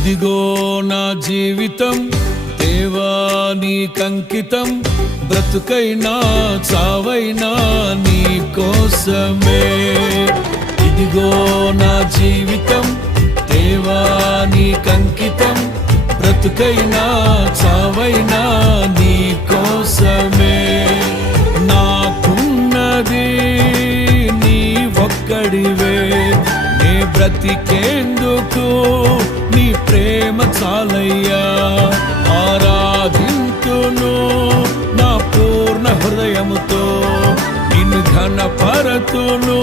ఇదిగో నా జీవితం దేవా నీకంకితం, బ్రతుకైనా చావైనా నీ కోసమే. ఇదిగో నా జీవితం దేవా నీకంకితం, బ్రతుకైనా చావైనా నీ కోసమే. నాకున్నది నీ ఒక్కడివే, నే బ్రతికేందుకు నీ ప్రేమ చాలయ్యా. ఆరాధింతును నా పూర్ణ హృదయముతో, నిన్ను ఘనపరతును